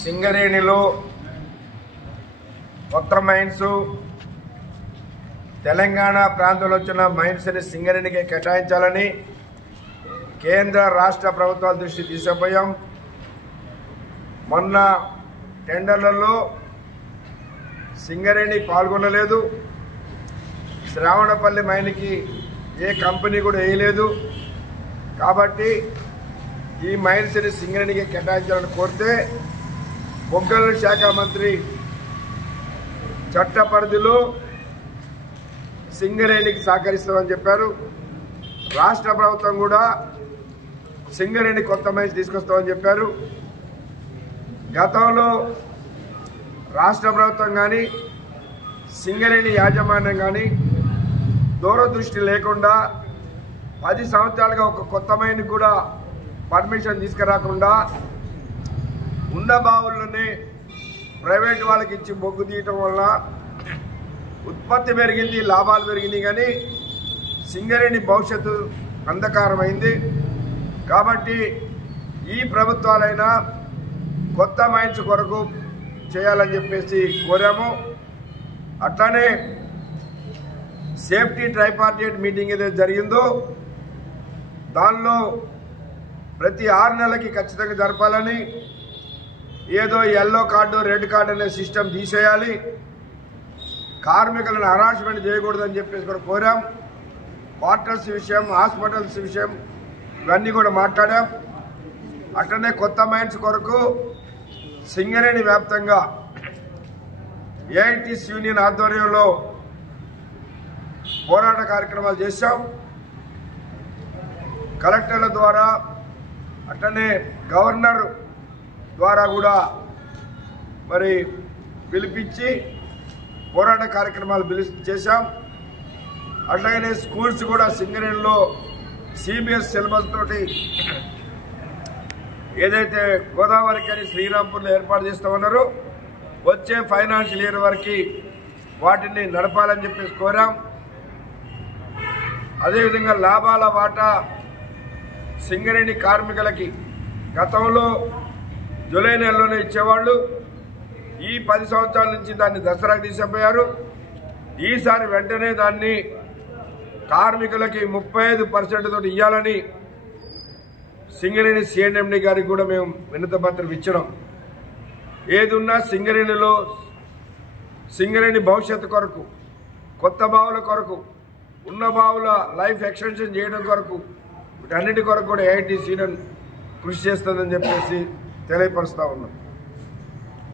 సింగరేణిలో కొత్త మైన్స్ తెలంగాణ ప్రాంతంలో వచ్చిన మైన్స్ని సింగరేణికి కేటాయించాలని కేంద్ర రాష్ట్ర ప్రభుత్వాల దృష్టి తీసుకుపోయాం. మొన్న టెండర్లలో సింగరేణి పాల్గొనలేదు. శ్రావణపల్లి మైన్కి ఏ కంపెనీ కూడా వేయలేదు. కాబట్టి ఈ మైన్స్ని సింగరేణికి కేటాయించాలని కోరితే బొగ్గల శాఖ మంత్రి చట్ట పరిధిలో సింగరేణికి సహకరిస్తామని చెప్పారు. రాష్ట్ర ప్రభుత్వం కూడా సింగరేణి కొత్త మైన్స్ తీసుకొస్తామని చెప్పారు. గతంలో రాష్ట్ర ప్రభుత్వం కానీ సింగరేణి యాజమాన్యం కానీ దూరదృష్టి లేకుండా 10 సంవత్సరాలుగా ఒక కొత్త మైన్ కూడా పర్మిషన్ తీసుకురాకుండా ఉన్న బావుల్లోనే ప్రైవేట్ వాళ్ళకి ఇచ్చి బొగ్గు తీయటం వల్ల ఉత్పత్తి పెరిగింది, లాభాలు పెరిగినాయి, కానీ సింగరేణి భవిష్యత్తు అంధకారమైంది. కాబట్టి ఈ ప్రభుత్వాలైనా కొత్త మైన్స్ కొరకు చేయాలని చెప్పేసి కోరాము. అట్లానే సేఫ్టీ ట్రైపార్టైట్ మీటింగ్ ఏదైతే జరిగిందో దానిలో ప్రతి 6 నెలలకి ఖచ్చితంగా జరపాలని, ఏదో ఎల్లో కార్డు రెడ్ కార్డు అనే సిస్టమ్ తీసేయాలి, కార్మికులను హరాస్మెంట్ చేయకూడదని చెప్పేసి కూడా కోరాం. క్వార్టర్స్ విషయం, హాస్పిటల్స్ విషయం ఇవన్నీ కూడా మాట్లాడాం. అట్లనే కొత్త మైన్స్ కొరకు సింగరేణి వ్యాప్తంగా ఏఐటీసీ యూనియన్ ఆధ్వర్యంలో పోరాట కార్యక్రమాలు చేశాం. కలెక్టర్ల ద్వారా అట్లనే గవర్నర్ ద్వారా కూడా మరి పిలిపించి పోరాట కార్యక్రమాలు చేశాం. అట్లాగనే స్కూల్స్ కూడా సింగరేణిలో సిబిఎస్ సిలబస్ తోటి ఏదైతే గోదావరి కానీ శ్రీరాంపూర్లో ఏర్పాటు చేస్తామన్నారో వచ్చే ఫైనాన్షియల్ ఇయర్ వరకు వాటిని నడపాలని చెప్పేసి కోరాం. అదేవిధంగా లాభాల వాటా సింగరేణి కార్మికులకి గతంలో జూలై నెలలోనే ఇచ్చేవాళ్ళు. ఈ 10 సంవత్సరాల నుంచి దాన్ని దసరాకు తీసుకుపోయారు. ఈసారి వెంటనే దాన్ని కార్మికులకి 35% తోటి ఇవ్వాలని సింగరేణి సిఎండి గారికి కూడా మేము వినతిపత్రం ఇచ్చినాం. ఏది ఉన్నా సింగరేణిలో సింగరేణి భవిష్యత్తు కొరకు, కొత్త బావుల కొరకు, ఉన్న బావుల లైఫ్ ఎక్స్టెన్షన్ చేయడం కొరకు, వీటన్నిటి కొరకు కూడా ఏఐటీసీ కృషి చేస్తుందని చెప్పేసి తెలియపరుస్తా ఉన్నాం.